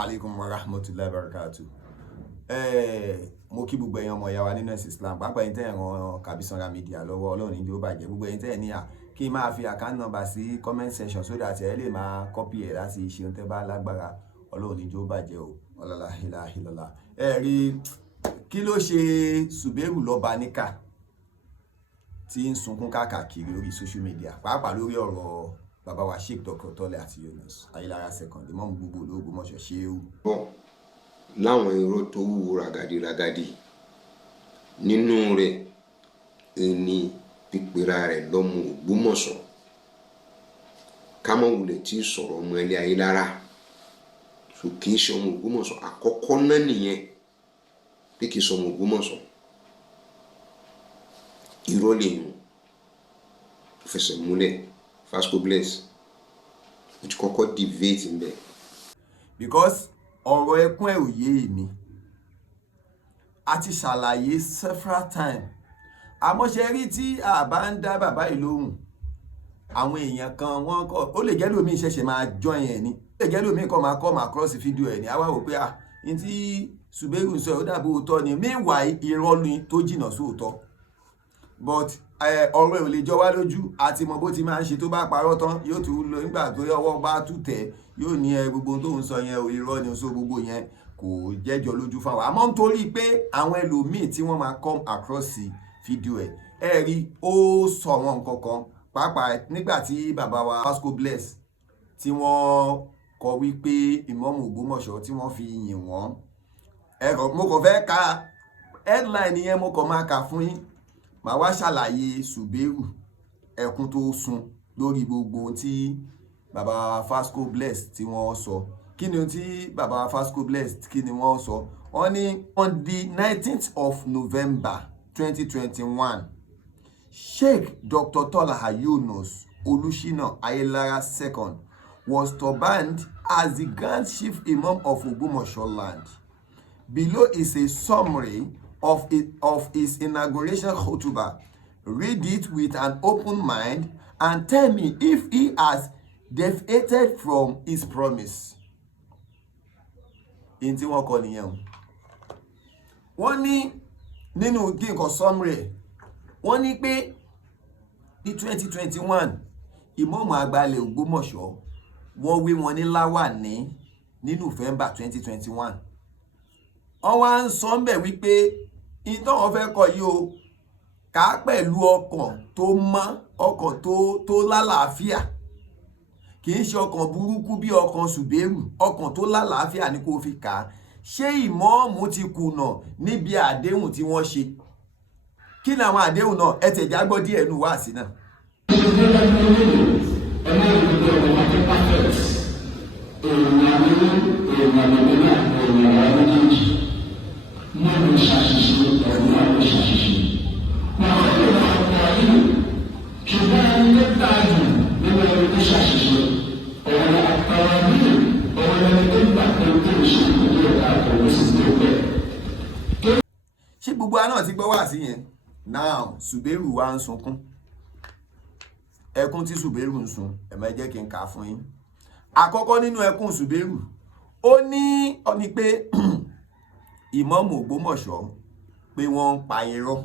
Alaikum wa rahmatullahi wa barakatuh. Mo kí gbogbo ẹ̀yin ọmọ ìyá wa nínú ẹ̀sìn Islam, pàápàá ẹ̀yin tẹ́ ẹ̀ ràn Kabisonla Media lọ́wọ́, Ọlọ́run ní jẹ́ ó bàjẹ́. Gbogbo ẹ̀yin tẹ́ ẹ̀ ní kí n máa fi account number sí comment section so that ẹ lè máa copy ẹ̀ láti ṣe ohun tẹ́ bá lágbára. Ọlọ́run ní jẹ́ ó bàjẹ́ o. La ilaha illallah. Rí kí ló ṣe Suberu lọ́ba níkà tí ń sunkún káàkiri lórí social media, pàápàá lórí ọ̀rọ̀ bàbá wa Sheikh Dr. Tọ́lẹ̀ àti Yunus Ayélára second Imam gbogbo l'Ógbómọ̀ṣọ́ Ṣéhù. Láwọn irọ́ tó wúwo ragadi nínú rẹ̀ ẹni pípera rẹ̀ lọ́mọ Ògbómọ̀ṣọ́ kámọ́ wulẹ̀ tí sọ̀rọ̀ ọmọ ilé Ayélára so kìí ṣe ọmọ Ògbómọ̀ṣọ́ àkọ́kọ́ náà nìyẹn pé kìí ṣe ọmọ Ògbómọ̀ṣọ́. Irọ́ lèyìn fẹsẹ̀ múlẹ̀ Fasco Bless which kọ́kọ́ debate in there. Because ọ̀rọ̀ ẹkún ẹ̀ ò yé mi, a ti ṣàlàyé several times. Àmọ́ ṣe rí tí a bá ń dá bàbá yìí lóhùn, àwọn èèyàn kan wọ́n kọ́, ó lè jẹ́ lómi ṣẹ̀ṣẹ̀ máa join ẹ̀ ni, ó lè jẹ́ lómi kan máa come across fídíò ẹ̀ ni, a wá wò pé ní tí Suberu sọ ó dàbí òótọ́ ni, meanwhile irọ́ ni tó jìnnà sóòótọ́. But ọ̀rọ̀ ẹ̀ ò lè jọ wá lójú, àti mọ bó ti máa ń ṣe tó bá parọ́ tán yóò tún lọ nígbà tó ọwọ́ bá tún tẹ̀ yóò ní gbogbo tó ń sọ yẹn irọ́ ni, so gbogbo yẹn kò jẹ́jọ lójú fáwọn. Àmọ́ nítorí pé àwọn ẹlòmíì tí wọ́n máa come across fídíò ẹ̀ rí ó sọ wọn nǹkan kan, pàápàá nígbà tí bàbá wa Fasco Bless tí wọ́n kọ wípé Ìmáàmù Ògbómọ̀ṣọ́ tí wọ́n fi yìn wọ́n. Mo kàn fẹ́ ka headline yẹn, mo kàn máa kà fún yín. Màá wá ṣàlàyé Suberu ẹkún tó sun lórí gbogbo tí bàbá Fasco Bless tí wọ́n sọ. Kí ni tí bàbá Fasco Bless kí ni wọ́n sọ? Wọ́n ní on the 19th of November 2021, Sheikh Dr. Tola Yunus Olúṣínà Ayélára II was turbaned as the Grand Chief Imam of Ògbómọ̀ṣọ́ land. Below is a summary of his inauguration khutbah. Read it with an open mind and tell me if he has deviated from his promise. In tí wọ́n kọ nìyẹn. Wọ́n ní nínú kí nǹkan summary, wọ́n ní pé ní 2021 ìmáàmù àgbàlẹ̀ Ògbómọ̀ṣọ́ wọ́n wé wọn ní láwàní ní November 2021. Wọ́n wá ń sọ ń bẹ̀ wípé ìtàn wọn fẹ́ kọ yìí o, ká pẹ̀lú ọkàn tó mọ́, ọkàn tó lálàáfíà, kì í ṣe ọkàn burúkú bí ọkàn Suberu, ọkàn tó lálàáfíà ni kò fi kà á. Ṣé ìmáàmù ti kùnà níbi àdéhùn tí wọ́n ṣe? Kí ni àwọn àdéhùn náà? Ẹ tẹ̀já gbọ́ díẹ̀ nù wá sí náà. Ṣé gbogbo àná ti gbọ́ wá sí yẹn? Now Suberu wá ń sunkún. Ẹkún tí Suberu ń sun, ẹ má jẹ́ kí n kà fún yín. Àkọ́kọ́ nínú ẹkún Suberu, ó ní pé Ìmáàmù Ògbómọ̀ṣọ́ pé wọ́n ń pa irọ́.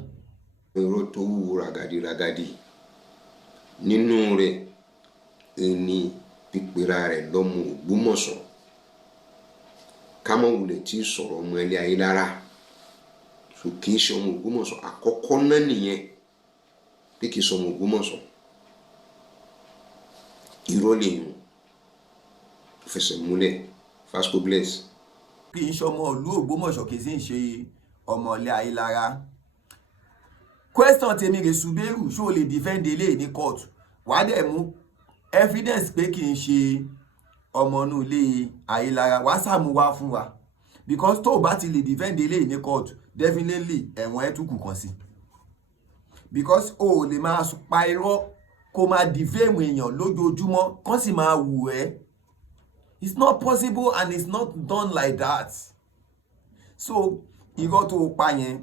Irọ́ tó wúwo ragadi nínú rẹ̀ ẹni pípera rẹ̀ lọ́mọ Ògbómọ̀ṣọ́ kámọ́ wulẹ̀ tí sọ̀rọ̀ ọmọ ilé Ayélára so kìí ṣe ọmọ Ògbómọ̀ṣọ́ àkọ́kọ́ náà nìyẹn pé kìí ṣe ọmọ Ògbómọ̀ṣọ́. Irọ́ lèyìn fẹsẹ̀ múlẹ̀ Fasco Bless. Kì í ṣe ọmọ ìlú Ògbómọ̀ṣọ́, kì í sì ń ṣe ọmọ ilé Ayélára. Question tèmi rè Suberu ṣó lè defend eléyìí ní court, wàá dẹ̀ mú evidence pé kì í ṣe ọmọ inú ilé Ayélára, wàá sàmú wá fún wa, because tó o bá ti lè defend eléyìí ní court definitely ẹ̀wọ̀n ẹ̀ tún kù kan sí, because o ò lè máa pa irọ́ kó máa defame èèyàn lójoojúmọ́ kán sì máa wù ẹ́. It's not possible and it's not done like that. So irọ́ tó pa yẹn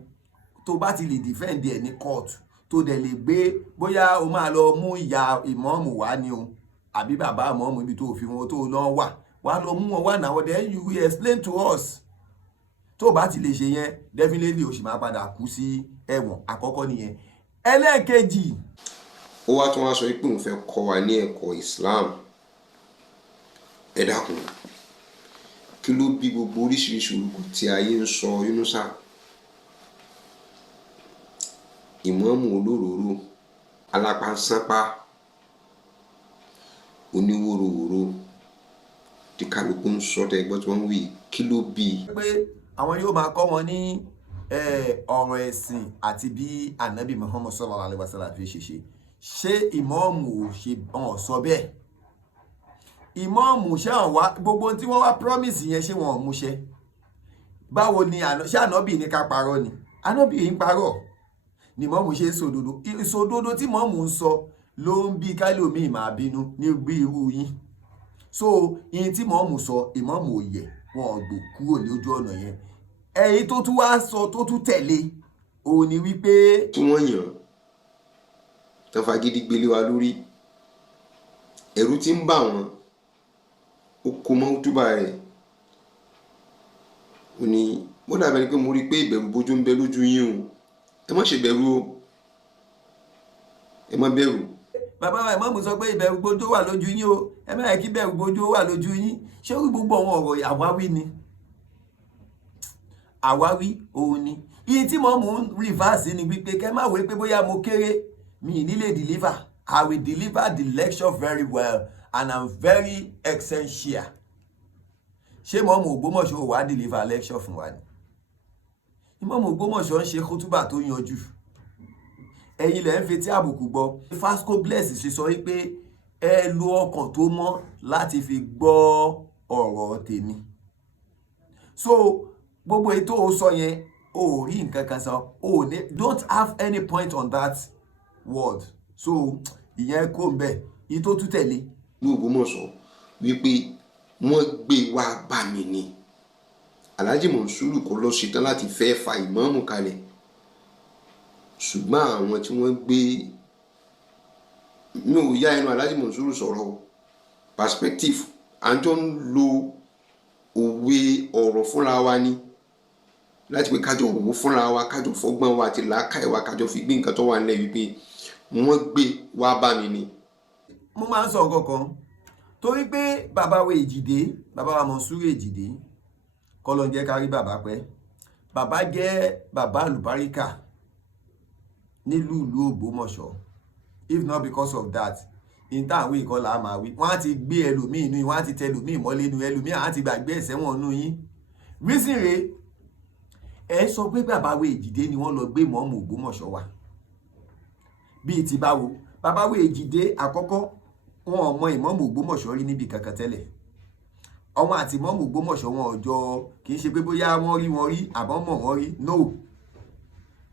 tó bá ti lè defend ẹ̀ ní court, tó dẹ̀ lè gbé bóyá o máa lọ mú ìyá ìmáàmù wá ni o àbí bàbá ìmáàmù ibi tó fi wọn tó lọ wà wàá lọ mú wọn wá náà, then you will explain to us. Tó bá ti lè ṣe yẹn definitely o sì máa padà kú sí ẹ̀wọ̀n. Àkọ́kọ́ nìyẹn. Ẹlẹ́ẹ̀kejì, ó wá tún wá sọ pé òun fẹ́ kọ́ wa ní ẹ̀kọ́ Islam. Ẹ dákun, kí ló bí gbogbo oríṣiríṣi orúkọ tí ayé ń sọ Yunusa? Ìmáàmù olóróró, alápánsánpá, oníwòròwòrò tí kálukú ń sọ tẹ́gbọ́n tí wọ́n ń wí, kí ló bí? pé àwọn yóò máa kọ́ wọn ní ọ̀rọ̀ ẹ̀sìn àti bí Ànábì Muhammad sallallahu alaihi wasallam fi ṣe ìmáàmù ò ṣe hàn sọ bẹ́ẹ̀? Ìmáàmù ṣé hàn wá gbogbo tí wọ́n wá promise yẹn, ṣé wọn ò múṣẹ? Báwo ni ṣé Ànábì ní ká parọ́ ni? Ànábì yìí ń parọ́ ni ìmáàmù ṣe ń sòdodo. Ìsòdodo tí ìmáàmù ń sọ ló ń bí kálòmíì máa bínú ní bí irú yín. So ìyìn tí ìmáàmù sọ, ìmáàmù ò yẹ, wọn ò gbò kúrò lójú ọ̀nà yẹn. Èyí tó tún wá sọ tó tún tẹ̀lé òun ni wípé Tí wọ́n yàn tán fagídí gbélé wa lórí, ẹ̀rù tí ń bà wọ́n, ó kó mọ́ túbà rẹ̀. Ó ní ó dàbẹ̀ ni pé mo rí pé ìbẹ̀rù bójú ń bẹ lójú yín o, ẹ má ṣe bẹ̀rù o, ẹ má bẹ̀rù. bàbá wa ìmáàmù sọ pé ìbẹ̀rù gbójú wà lójú yín o, ẹ má yẹ kí bẹ̀rù gbójú wà lójú yín. Ṣé orí gbogbo àwọn ọ̀rọ̀ àwáwí ni? Àwáwí òun ni. Iye tí ìmáàmù ń reverse ni wípé kẹ́ má wé pé bóyá mo kéré, mi ní lè deliver. I will deliver the lecture very well and I'm very essential. Ṣé ìmáàmù Ògbómọ̀ṣọ́ ò wá deliver lecture fún wa ni? Ìmáàmù Ògbómọ̀ṣọ́ ń ṣe kútúbà tó yanjú. Ẹ̀yin lẹ ń fetí àbùkù gbọ́. Fasco Bless ṣe sọ wípé ẹ lo ọkàn tó mọ́ láti fi gbọ́ ọ̀rọ̀ tèmi. So gbogbo èyí tó sọ yẹn ò rí nǹkan kan sọ, ò ní, don't have any point on that word. So ìyẹn kò ń bẹ̀. Èyí tó tún tẹ̀lé Ní Ògbómọ̀ṣọ́ wípé wọ́n gbé wá bá mi ni. Alhaji Monsuru kò lọ ṣetán láti fẹ́ fa ìmáàmù kalẹ̀, ṣùgbọ́n àwọn tí wọ́n gbé, mi ò yá ẹnu Alhaji Monsuru sọ̀rọ̀ perspective, à ń jọ ń lo òwe ọ̀rọ̀ fúnra wa ni, láti pé kájọ òwò fúnra wa, kájọ fọgbọ́n wa àti làákàyè wa, kájọ fi gbé nǹkan tó wà nílẹ̀ wípé wọ́n gbé wá bá mi ni. mo máa ń sọ nǹkan kan torí pé bàbá wa Èjìdé, bàbá wa Monsuru Èjìdé, kọ́ ló ń jẹ́ ká rí bàbá pẹ́. Bàbá jẹ́ bàbá àlùbáríkà nílùú ìlú Ògbómọ̀ṣọ́. If not because of that, in táwọn ìkọ́ là á máa wí, wọ́n á ti gbé ẹlòmíì inú yín, wọ́n á ti tẹ ẹlòmíì mọ́lé inú ẹlòmíì, á ti gbàgbé ẹ̀sẹ̀ wọn inú yín. Reason rèé, ẹ sọ pé bàbá wa Èjìdé ni wọ́n lọ gbé ìmáàmù Ògbómọ̀ṣọ́ wá. Bíi ti báwo? Bàbá wa Èjìdé àkọ́kọ́ wọn ò mọ ìmáàmù Ògbómọ̀ṣọ́ rí níbi kankan tẹ́lẹ̀. Àwọn àti ìmáàmù Ògbómọ̀ṣọ́ wọn ò jọ, kì í ṣe pé bóyá wọ́n rí àbọ̀ mọ̀ wọ́n rí, no.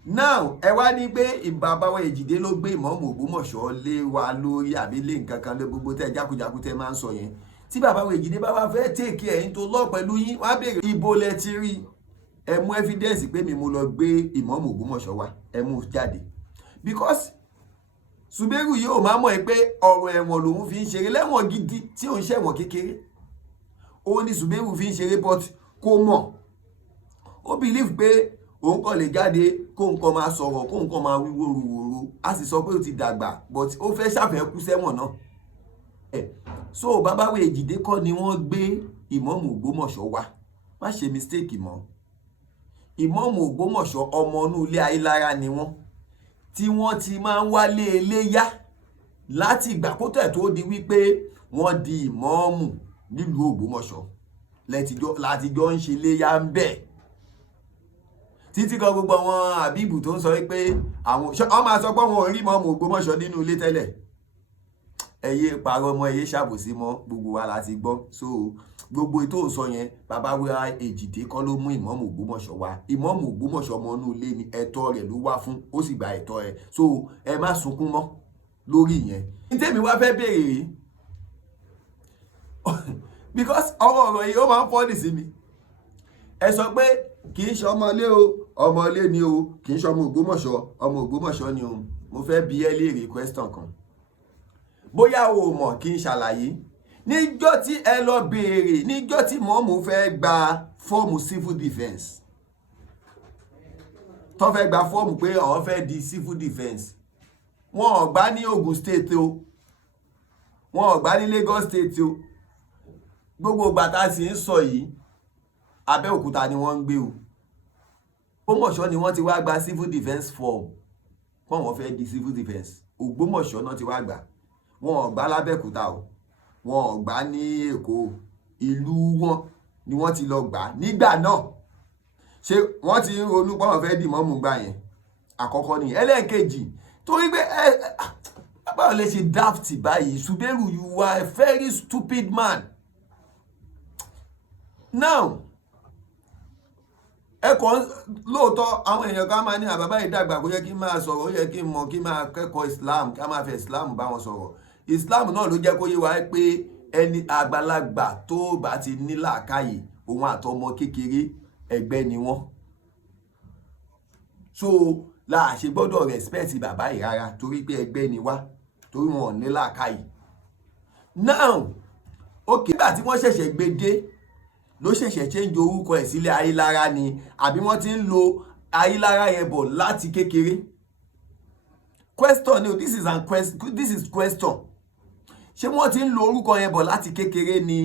Now ẹ wá ní pé bàbá wa Èjìdé ló gbé ìmáàmù Ògbómọ̀ṣọ́ lé wa lórí àbí lé nǹkan kan lé gbogbo tẹ́ jákujàku tẹ́ máa ń sọ yẹn. Tí bàbá wa Èjìdé bá wá fẹ́ take care ẹ̀yin tó lọ pẹ̀lú yín, wá béèrè ibo lẹ ti rí. Ẹ mú evidence pé mi mo lọ gbé ìmáàmù Ògbómọ̀ṣọ́ wá, ẹ mú jáde. Because Suberu yóò máa mọ̀ pé ọ̀rọ̀ ẹ̀wọ̀n lòun fi ń ṣeré, lẹ́wọ̀n gidi tí òun ṣẹ̀wọ̀n kékeré. Ó ní Suberu fi ń ṣeré but kò mọ̀. Ó believe pé òun kàn lè jáde kó nǹkan máa sọ̀rọ̀, kó nǹkan máa wí wóruwòru. A sì sọ pé ó ti dàgbà but ó fẹ́ ṣàfẹ́kú sẹ́wọ̀n náà. So bàbá wa Èjìdé kọ́ ni wọ́n gbé ìmáàmù Ògbómọ̀ṣọ́ wá. Má ṣe mistake mọ́. Ìmáàmù Ògbómọ̀ṣọ́ ọmọ inú ilé Ayélára ni wọ́n, tí wọ́n ti máa ń wálé eléyá láti ìgbà kó tẹ̀ tó di wípé wọ́n di ìmáàmù nílùú Ògbómọ̀ṣọ́. Látijọ́ ń ṣe léyá ń bẹ̀. Títí kan gbogbo àwọn àbíbù tó ń sọ wípé àwọn ọ máa sọ pé wọn ò rí ìmáàmù Ògbómọ̀ṣọ́ nínú ilé tẹ́lẹ̀. Ẹyẹ parọ́ mọ́, ẹyẹ ṣàbòsí mọ́, gbogbo wa láti gbọ́. So gbogbo ètò sọ yẹn, bàbá wa Èjìdé kọ́ ló mú ìmáàmù Ògbómọ̀ṣọ́ wá. Ìmáàmù Ògbómọ̀ṣọ́ ọmọ inú ilé ni, ẹ̀tọ́ rẹ̀ ló wá fún, ó sì gba ẹ̀tọ́ rẹ̀. So ẹ má sunkún mọ́ lórí yẹn. Ní tèmi wá fẹ́ béèrè rí because ọ̀rọ̀ yìí ó máa ń fọ́ọ̀dì sí mi. Ẹ sọ pé kì í ṣe ọmọlé o, ọmọlé ni o, kì í ṣe ọmọ Ògbómọ̀ṣọ́, ọmọ Ògbómọ̀ṣọ́ ni o. Mo fẹ́ bi ẹ́ léèrè question kan. Bóyá o mọ̀ kí n ṣàlàyé. níjọ́ tí ẹ lọ béèrè níjọ́ tí mọ́mù fẹ́ gba fọ́ọ̀mù civil defence tó fẹ́ gba fọ́ọ̀mù pé àwọn fẹ́ di civil defence wọn ò gbà ní Ogun State o wọn ò gbà ní Lagos State o gbogbo gbàtà sì ń sọ yìí Abẹ́òkúta ni wọ́n ń gbé o Ògbómọ̀ṣọ́ ni wọ́n ti wá gba civil defence form wọ́n wọ́n fẹ́ di civil defence Ògbómọ̀ṣọ́ náà ti wá gbà wọn ò gbà l'Abẹ́òkúta o wọn ò gbà ní Èkó ìlú wọn ni wọ́n ti lọ gbà nígbà náà ṣé wọ́n ti ń ronú pé wọ́n fẹ́ di mọ́mù gbà yẹn àkọ́kọ́ nìyẹn ẹlẹ́ẹ̀kejì torí pé báwo lè ṣe daft báyìí Suberu you are a very stupid man now ẹ̀kọ́ lóòótọ́ àwọn èèyàn ká máa ní àbábá ìdàgbà kó yẹ kí n máa sọ̀rọ̀ ó yẹ kí n mọ̀ kí n máa kẹ́kọ̀ọ́ Islam ká máa fẹ́ Islam bá wọn sọ̀rọ̀ Islam náà ló jẹ́ kó yé wa pé ẹni àgbàlagbà tó bá ti ní làákàyè òun àtọmọ kékeré ẹgbẹ́ ni wọ́n so la ṣe gbọ́dọ̀ respect bàbá yìí rárá torí pé ẹgbẹ́ ni wá torí wọn ò ní làákàyè now okay nígbà tí wọ́n ṣẹ̀ṣẹ̀ gbé dé ló ṣẹ̀ṣẹ̀ change orúkọ ẹ̀ sílẹ̀ Ayílára ni àbí wọ́n ti ń lo Ayílára yẹn bọ̀ láti kékeré question ni this is question ṣé wọ́n ti ń lo orúkọ yẹn bọ̀ láti kékeré ni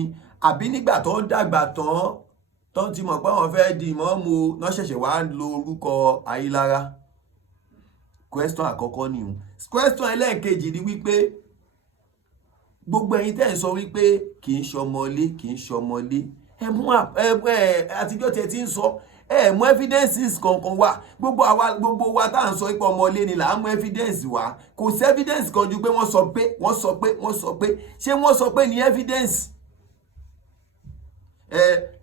àbí nígbà tó ń dàgbà tán tó ti mọ̀ pé wọ́n fẹ́ di ìmọ̀ọ́mù náà ṣẹ̀ṣẹ̀ wá lo orúkọ Ayílára question àkọ́kọ́ ni o question ẹlẹ́ẹ̀kejì ni wípé gbogbo ẹ̀yin tẹ́ ń sọ wípé kì í ṣọmọlé ẹ mú àtijọ́ tẹ́ ti ń sọ ẹ mú evidences kankan wá gbogbo wa tá à ń sọ ipò ọmọlé ni là ń mú evidence wá kò sí evidence kan ju pé wọ́n sọ pé ṣé wọ́n sọ pé ní evidence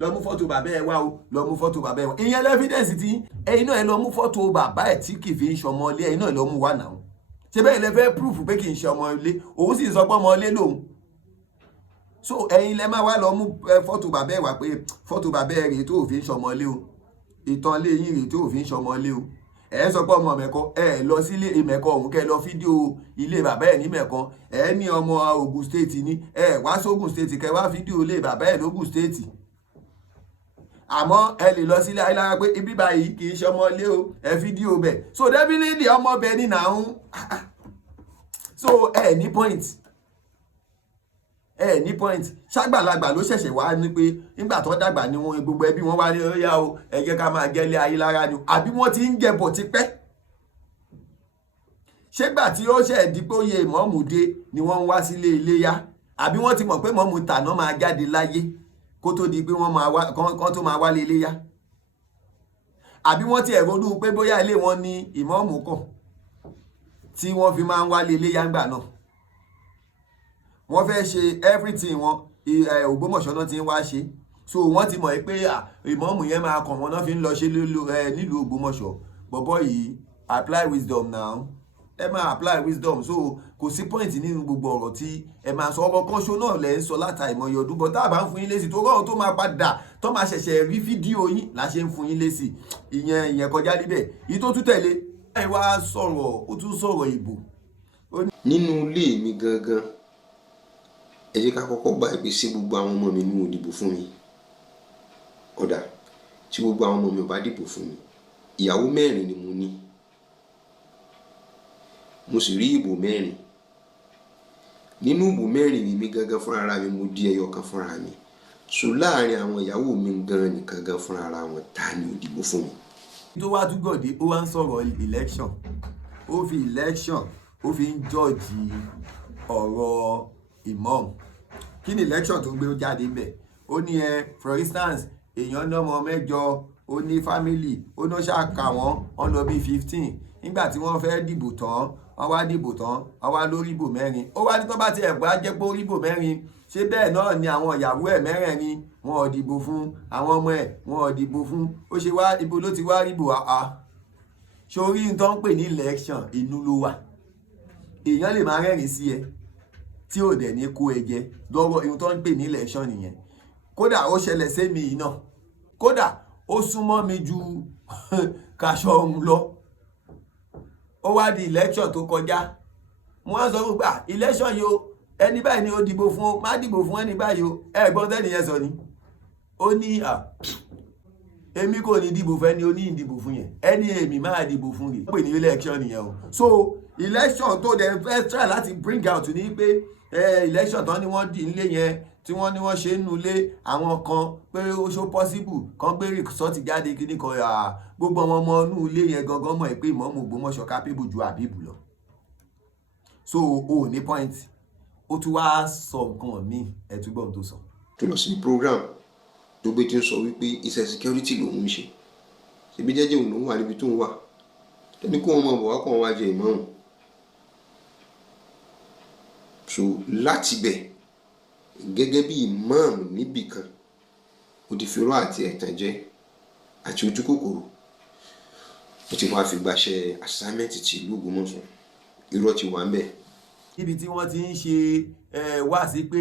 lọ mú fọ́tò bàbá ẹ wá o lọ mú fọ́tò bàbá ẹ wá ìyẹn evidence tí ẹ̀yin náà ẹ lọ mú fọ́tò bàbá ẹ tí kì í fi ń ṣọmọlé ẹ̀yin náà ẹ lọ mú wá náà ṣé bẹ́ẹ̀ lẹ fẹ́ proof pé kì í ṣe ọmọlé òun sì sọ pé ọmọlé lòun so ẹ̀yin lẹ máa wá lọ mú fọ́tò bàbá ẹ wá pé fọ́tò bàbá ẹ rèé tó fi ń ṣọmọlé o ìtàn lé yín rèé tó fi ń ṣọmọlé o ẹ sọ pé ọmọ mẹ́kọ ẹ lọ sílé ìmẹ̀kọ ọ̀hún kẹ lọ fídíò ilé bàbá ẹ ní mẹ́kọ ẹ ní ọmọ Ògùn State ní ẹ wá sógùn State kẹ wá fídíò ilé bàbá ẹ lógùn State àmọ́ ẹ lè lọ sílé Ayílára pé ibi báyìí kì í ṣe ọmọ ilé o ẹ fídíò bẹ̀ so definitely ọmọ bẹ ní nàún so ẹ ní point ṣàgbàlagbà ló ṣẹ̀ṣẹ̀ wá ní pé nígbà tó dàgbà ni wọn gbogbo ẹbí wọn wá ní ó yá o ẹ jẹ́ ká máa gẹ́lé Ayílára ni àbí wọ́n ti ń jẹbọ̀ tipẹ́ ṣégbà tí ó ṣẹ̀ di pé ó yẹ ìmọ̀ọ́mù dé ni wọ́n ń wá sílé Iléyá àbí wọ́n ti mọ̀ pé mọ̀ọ́mù tàná máa jáde láyé kó tó di pé wọ́n máa wá kán tó máa wálé Iléyá àbí wọ́n ti ronú pé bóyá ilé wọn ní ìmọ̀ọ́mù kàn tí wọ́n fi máa ń wálé Iléyá ńgbà náà wọ́n fẹ́ ṣe everything wọn Ògbómọ̀ṣọ́ náà ti ń wá ṣe so wọ́n ti mọ̀ pé ìmọ̀ọ́mù yẹn máa kàn wọ́n náà fi ń lọ ṣe nílùú Ògbómọ̀ṣọ́ bọ̀bọ̀ yìí apply wisdom now ẹ máa apply wisdom so kò sí point nínú gbogbo ọ̀rọ̀ tí ẹ máa sọ ọ̀rọ̀ kan ṣo náà lẹ́ ń sọ láta ìmọ̀ye ọdún bọ́ tá a bá ń fún yín lésì tó rọrùn tó máa padà tó máa ṣẹ̀ṣẹ̀ rí fídíò yín là ṣe ń fún yín lésì ìyẹn kọjá níbẹ̀ yìí tó tún tẹ̀lé ẹ wá sọ̀rọ̀ ó tún sọ̀rọ̀ ìbò. nínú ilé mi gangan ẹ jẹ́ ká kọ́kọ́ gbà pé sí gbogbo àwọn ọmọ mi ní wọn dìbò fún mi ọ̀dà tí gbogbo àwọn ọmọ mi ò bá dìbò fún mi ìyàwó 4 ni mo ní mo sì rí ìbò 4 nínú ìbò 4 ni mi gangan fúnra mi mo di ẹyọ kan fúnra mi so láàrin àwọn ìyàwó mi gan nìkan gan fúnra wọn ta ni ò dìbò fún mi. tó wá túgọ̀dé ó wá ń sọ̀rọ̀ election ó fi election ó fi ń jọ́ọ̀jì ọ̀rọ̀ imam kí ni election tó gbé jáde ńbẹ̀ ó ní for instance èèyàn nọ́mọ 8 ó ní family ó ní ṣàkà wọ́n lọ bí 15 nígbà tí wọ́n fẹ́ dìbò tán wọ́n wá dìbò tán wọ́n wá lórí ìbò 4 ó wá ní tó bá ti ẹ̀bùn á jẹ́ pé orí ìbò 4 ṣé bẹ́ẹ̀ náà ni àwọn ìyàwó ẹ̀ 4 wọn ò dìbò fún àwọn ọmọ ẹ̀ wọn ò dìbò fún ó ṣe wá ibo ló ti wá ríbò ṣorí n tó ń pè ní election inú ló wà èèyàn lè máa rẹ́rìn sí ẹ tí ò dẹ̀ ní kó ẹ jẹ lọ́wọ́ ihun tó ń pè ní election nìyẹn kódà ó ṣẹlẹ̀ sẹ́mi yìí náà kódà ó súnmọ́ mi ju kaṣọ ọ̀hún lọ ó wá di election tó kọjá mo wá sọ fún gbà election yìí ẹni báyìí ni ó dìbò fún o, má dìbò fún ẹni báyìí o. Ẹ̀gbọ́n tẹ́ni yẹn sọ ni ó ní èmi kò ní dìbò fún ẹni ó ní ìdìbò fún yẹn, ẹni èmi máa dìbò fún ni. Ó pè ní election nìyẹn o. So election tó dẹ̀ fẹ́ try láti bring out ní pé election tán ni wọ́n dì nílé yẹn tí wọ́n ní wọ́n ṣe ń nulẹ̀ àwọn kan pé ó ṣó possible kan gbé result jáde kíní kan gbogbo ọmọ inú ilé yẹn gangan mọ̀ pé Ìmáàmù Ògbómọ̀ṣọ́ capable ju Habib lọ. So o ní point ó tún wá sọ nǹkan míì ẹ̀túgbọ̀n tó sọ. tó lọ sí program tó gbé tí ń sọ wípé iṣẹ́ security lòun ń ṣe ṣebí jẹ́jẹ́ òun lòun wà níbi tó ń wà tẹ́ni kó wọn mọ̀ bọ̀ wá kó wọn wá jẹ ìmáàmù. So láti bẹ̀ gẹ́gẹ́ bí ìmáàmù níbì kan ó ti fi irọ́ àti ẹ̀tàn jẹ àti ojú kòkòrò ó ti wá fi gbaṣẹ́ assignment ti ìlú Ògbómọ̀ṣọ́ irọ́ ti wà ń bẹ̀. Níbi tí wọ́n ti ń ṣe wá sí pé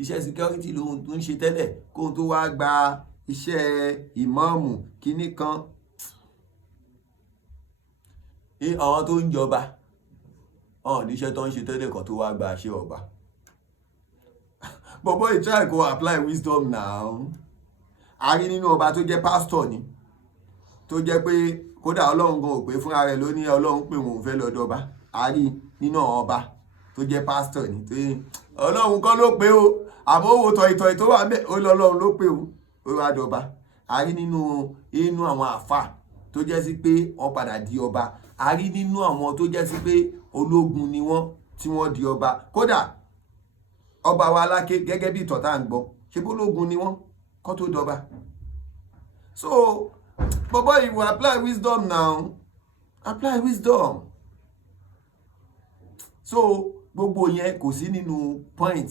iṣẹ́ security lòun tó ń ṣe tẹ́lẹ̀ kóun tó wá gba iṣẹ́ ìmáàmù kínní kan. Àwọn tó ń jọba níṣẹ́ tó ń ṣe tẹ́lẹ̀ kan tó wá gba iṣẹ́ ọba. Bọ̀bọ́ ìtry kó apply wisdom now. A rí nínú ọba tó jẹ́ pastor ni tó jẹ́ pé kódà Ọlọ́run gan ò pé fúnra rẹ̀ ló ní Ọlọ́run pé òun fẹ́ lọ́dọ̀ ọba. A rí nínú ọba tó jẹ́ pastor ni tó Ọlọ́run kan ló pé o àmọ́ owó tọ̀ìtọ̀ì tó wà ńbẹ̀ ó lọ́lọ́run ló pé o ó wá dọba. A rí nínú àwọn àfà tó jẹ́ sí pé wọ́n padà di ọba. A rí nínú àwọn tó jẹ́ sí pé ológun ni wọ́n tí wọ́n di ọba. Kódà ọba wa Aláké gẹ́gẹ́ bí ìtọ́ta ń gbọ́ ṣe bó ológun ni wọ́n kó tó dọba. So bọ̀bọ́ you apply wisdom now, apply wisdom. So gbogbo yẹn kò sí nínú point.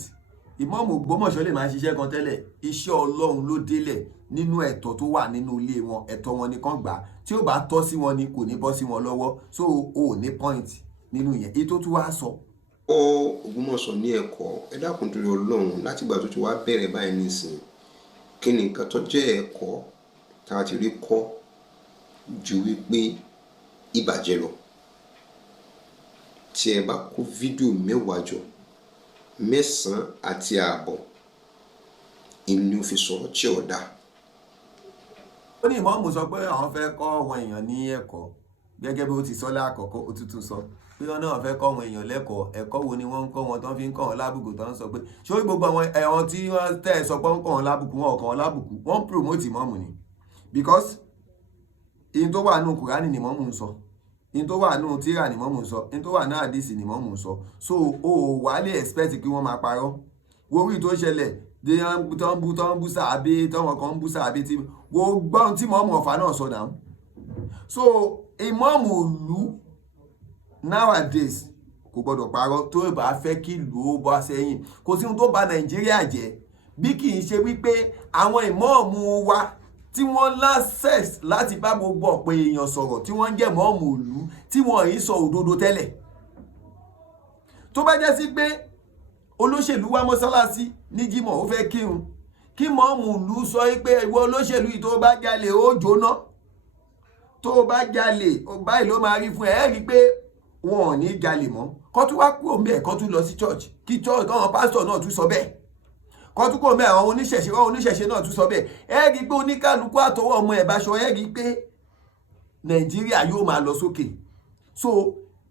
Ìmáàmù Ògbómọ̀ṣọ́ lè máa ṣiṣẹ́ kan tẹ́lẹ̀ iṣẹ́ Ọlọ́run ló délẹ̀ nínú ẹ̀tọ́ tó wà nínú ilé wọn ẹ̀tọ́ wọn nìkan gbà tí ó bá tọ́ sí wọn ni kò ní bọ́ sí wọn lọ́wọ́. So o ní point nínú yẹn èyí tó tún wá sọ. Ògbómọ̀ṣọ́ ní ẹ̀kọ́ ẹ dákun torí Ọlọ́run láti ìgbà tó ti wá bẹ̀rẹ̀ báyìí nísìnyí kí ni nǹkan tó jẹ́ ẹ̀kọ́ tá a ti rí kọ́ ju wípé ìbàjẹ́ lọ. Tí ẹ bá kó fídíò 10 jọ 9 àti ààbọ̀ ìní ó fi sọ̀rọ̀ tí ò dáa. Ó ní Ìmáàmù sọ pé àwọn fẹ́ kọ́ àwọn èèyàn ní ẹ̀kọ́ gẹ́gẹ́ bí ó ti sọ lákọ̀ọ́kọ́ ó tútù sọ pé wọ́n náà fẹ́ kọ́ àwọn èèyàn lẹ́kọ̀ọ́ ẹ̀kọ́ wo ni wọ́n ń kọ́ wọn tán fi ń kọ́ wọn lábùkù tán sọ pé ṣé gbogbo àwọn ẹ̀wọ̀n tí wọ́n tẹ̀ sọ pé ń kọ́ wọn lábùkù wọn kọ́ wọn lábùkù wọ́n promote Ìmáàmù ni because in tó wà nínú Kùránì ni Ìmáàmù ń sọ in tó wà nínú tírà ni Ìmáàmù ń sọ in tó wà nínú àdìsí ni Ìmáàmù ń sọ. So o wà lè expect kí wọ́n máa parọ́ wo orí tó ṣẹlẹ̀ dé tán bú sàábé táwọn kan ń bú sàábé tí wo gbọ́n tí Ìmáàmù Ọ̀fà náà sọ náà. So Ìmáàmù ìlú nowadays kò gbọdọ̀ parọ́ tó bá fẹ́ kí ìlú ó bọ́ sẹ́yìn. Kò sí ohun tó bà Nàìjíríà jẹ́ bí kì í ṣe wípé àwọn ìmáàmù wa tí wọ́n l'access láti bá gbogbo ọ̀pọ̀ èèyàn sọ̀rọ̀ tí wọ́n jẹ́ ìmáàmù ìlú tí wọ́n yìí sọ òdodo tẹ́lẹ̀. Tó bá jẹ́ sí pé olóṣèlú wá mọ́sálásí ní Jímọ̀ ó fẹ́ kírun kí ìmáàmù ìlú sọ pé ìwọ olóṣèlú yìí tó bá jalè ó jóná tó bá jalè báyìí ló máa rí fún ẹ rí pé wọn ò ní jalè mọ́ kó tún wá kúrò ńbẹ̀ kó tún lọ sí church kí church káwọn pásítọ̀ náà tún sọ bẹ́ẹ̀ kó tún kúrò ńbẹ̀ àwọn oníṣẹ̀ṣe náà tún sọ bẹ́ẹ̀ ẹ rí pé oníkálukú àtọwọ́ ọmọ ẹ̀ bá ṣọ ẹ rí pé Nàìjíríà yóò máa lọ sókè. So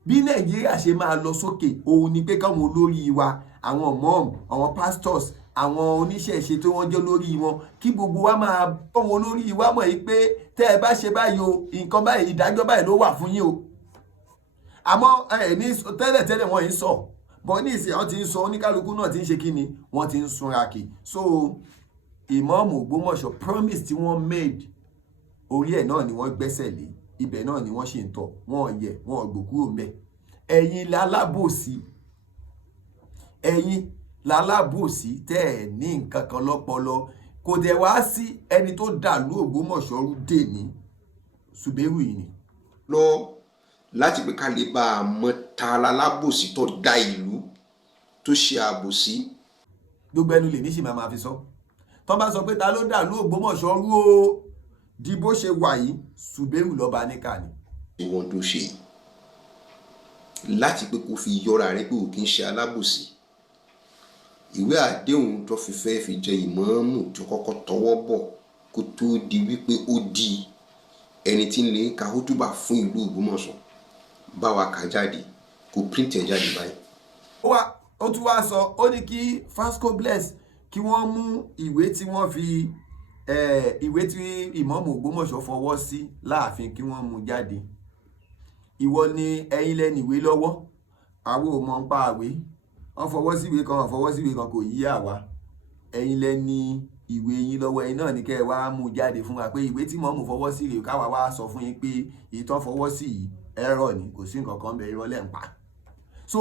bí Nàìjíríà ṣe máa lọ sókè òun ni pé káwọn olórí wa àwọn mọ́ọ̀mù àwọn pastors àwọn oníṣẹ̀ṣe tí wọ́n jẹ́ lórí wọn kí gbogbo wa máa bọ́ wọn lórí wa mọ̀ yìí pé tẹ́ ẹ bá ṣe báyìí o nǹkan báyìí ìdájọ́ báyìí ló wà fún yín o. Àmọ́ ní tẹ́lẹ̀ wọ́n yìí sọ bọ́ ní ìsìn àwọn ti ń sọ oníkálukú náà ti ń ṣe kí ni wọ́n ti ń súnra kì. So Ìmáàmù Ògbómọ̀ṣọ́ promise tí wọ́n made orí ẹ̀ náà ni wọ́n gbẹ́sẹ̀ lé ibẹ̀ náà ni wọ́n ṣì ń tọ̀ wọ́n yẹ wọ́n gbò kúrò ńbẹ̀. Ẹ̀yin lálábòsí tẹ́ ẹ̀ ní nǹkan kan lọ́pọlọ kò dẹ̀ wá sí ẹni tó dàlú Ògbómọ̀ṣọ́ rú dè ní Ṣùbẹ́rù yìí ni. lọ láti pé ká lè bá a mọ ta lálábòsí tó da ìlú tó ṣe àbòsí. Gbogbo ẹnu lè ní sì máa fi sọ tọ́ bá sọ pé ta ló dàlú Ògbómọ̀ṣọ́ rú o di bó ṣe wà yìí Ṣùbẹ́rù lọ́ba níkà ni. ìwọ̀n tó ṣe láti pé kó fi yọra rẹ pé ò kí ń ṣe alábòsí ìwé àdéhùn tó fi fẹ́ fi jẹ ìmáàmù tó kọ́kọ́ tọwọ́ bọ̀ kó tó di wípé ó di ẹni tí ń lè ka hútùbà fún ìlú Ògbómọ̀ṣọ́ bá wa kà jáde kó print ẹ̀ jáde báyìí. ó tún wá sọ ó ní kí Fascobless kí wọ́n mú ìwé tí wọ́n fi ìwé tí ìmáàmù Ògbómọ̀ṣọ́ fọwọ́ sí láàfin kí wọ́n mú jáde. Ìwọ ni ẹ̀yin lẹ́ni ìwé lọ́wọ́, àwọn ò mọ̀ ń pa àwé, wọ́n fọwọ́ sí ìwé kan wọ́n fọwọ́ sí ìwé kan kò yí àwa. Ẹ̀yin lẹ́ni ìwé yín lọ́wọ́, ẹ̀yin náà ní kẹ́ ẹ wá mú jáde fún wa pé ìwé tí ìmáàmù fọwọ́ sí rèé, káwa wá sọ fún yín pé ìtọ́ fọwọ́ sí yìí ẹ̀rọ ni, kò sí nǹkan kan bẹ́ẹ̀, irọ́ lẹ́ ń pa. So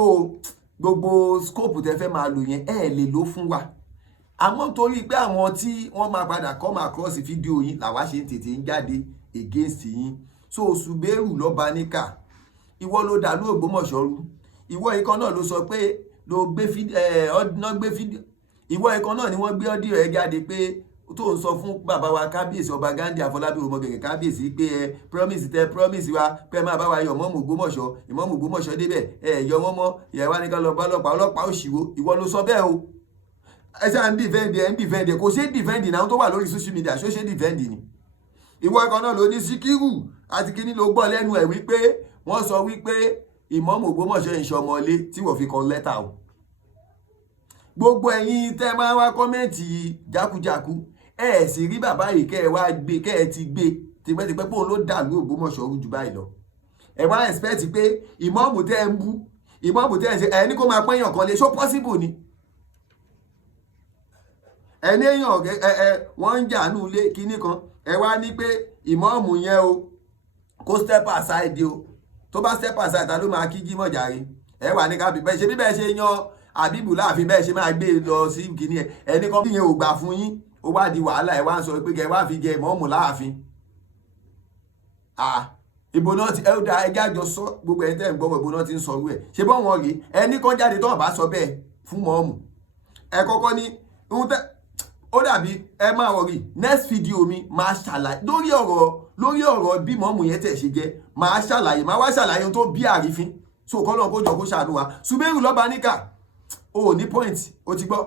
gbogbo scope tẹ fẹ́ máa lò yẹn lè lò fún wa, àmọ́ torí pé àwọn tí wọ́n máa padà come across fídíò yín làwa ṣe ń tètè ń jáde against yín. So Suberu lọ́ba níkà, ìwọ ló dàlú Ògbómọ̀ṣọ́ rú, ìwọ ìkan náà ló sọ pé ló gbé fídíò ìwọ ìkan náà ni wọ́n gbé ọ́díò ẹ̀ jáde pé tó ń sọ fún bàbá wa kábíyèsí ọba Ghandi Afọlábí Ọmọgẹ̀gẹ̀ kábíyèsí pé promise wa pé máa bá wa yọ ìmáàmù Ògbómọ̀ṣọ́ débẹ̀ yọ wọ́n mọ́ ìyàwó ní ká lọ bá ọlọ́pàá òṣìwò, ìwọ ló sọ bẹ́ẹ̀ o. ẹ ṣáà ń dìfẹ́ǹdì kò ṣe dìfẹ́ǹdì náà tó wà lórí social media ṣó ṣe dìfẹ́ǹdì ni. ìwọ ìkan náà ló ní Síkírù àti kíní ló gbọ́ lẹ́nu ẹ̀ wípé wọ́n sọ wípé ìmáàmù Ògbómọ̀ṣọ́ ìṣọmọlé tí wọ́n fi kọ lẹ́tà o. Gbogbo ẹ̀yin tẹ́ máa wá kọ́mẹ́ǹtì jákujàku sì rí bàbá yìí kẹ́ ẹ wá gbé kẹ́ ẹ ti gbé tipẹ́tipẹ́ pé òun ló dàlú Ògbómọ̀ṣọ́ rú jù báyìí lọ. ẹ wá expect pé ìmáàmù tẹ́ ẹ ń bú, ìmáàmù tẹ́ ẹ ń ṣe ẹni kó máa pẹ́yàn kan lé, ṣó possible ni? ẹni èèyàn wọ́n ń jà nù lé kinní kan, ẹ wá ní pé ìmáàmù yẹn o kó step aside o, tó bá step aside ta ló máa kí Jímọ̀ jàre? ẹ wà ní kábí bẹ́ẹ̀ ṣe bí bẹ́ẹ̀ ṣe yan Àbíbù láàfin bẹ́ẹ̀ ṣe máa gbé lọ sí kinní ẹ̀, ẹni kan bí yẹn ò gbà fún yín, ó wá di wàhálà, ẹ wá ń sọ pé kẹ wá fi jẹ ìmáàmù láàfin. Ìbò náà ti ẹ̀dá ẹjẹ́ àjọ sọ gbogbo ẹ̀ tẹ́ ń gbọ́mọ̀ ìbò náà ti ń sọ rú ẹ̀, ṣe bọ́ wọn rí ẹni kan jáde tó bá sọ bẹ́ẹ̀ fún mọ́ọ̀mù. ẹ kọ́kọ́ ní ó dàbí ẹ máa wọ̀rí next video mi máa ṣàlàyé lórí ọ̀rọ̀ bí mọ́ọ̀mù yẹn tẹ̀ ṣe jẹ́, máa wá ṣàlàyé ohun tó bí àrífín. So kọ́lọ́ kó jọ kó ṣàánú wa. Suberu lọ́ba níkà o ní point, o ti gbọ́,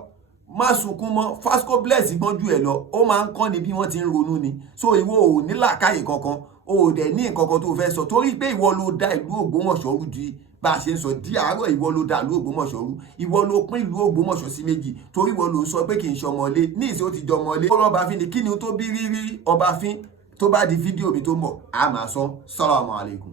má sunkún mọ́. Fascobless gbọ́n ju ẹ̀ lọ, ó máa ń kọ́ ni bí wọ́n ti ń ronú ni. So ìwọ ò ní làákàyè kankan, o ò dẹ̀ ní nǹkan kan tó fẹ́ sọ, torí pé ìwọ ló dá ìlú Ògbómọ̀ṣọ́ rú di bá a ṣe ń sọ di àárọ̀. Ìwọ ló dá ìlú Ògbómọ̀ṣọ́ rú, ìwọ ló pín ìlú Ògbómọ̀ṣọ́ sí méjì, torí ìwọ ló sọ pé kì í ṣọmọlé, ní ìsìn ó ti jọmọlé. ó lọ́ba fín ni kí ni tó bí rírí ọba fín tó bá di fídíò mi tó ń bọ̀ á máa sọ. Assalamu alaikum.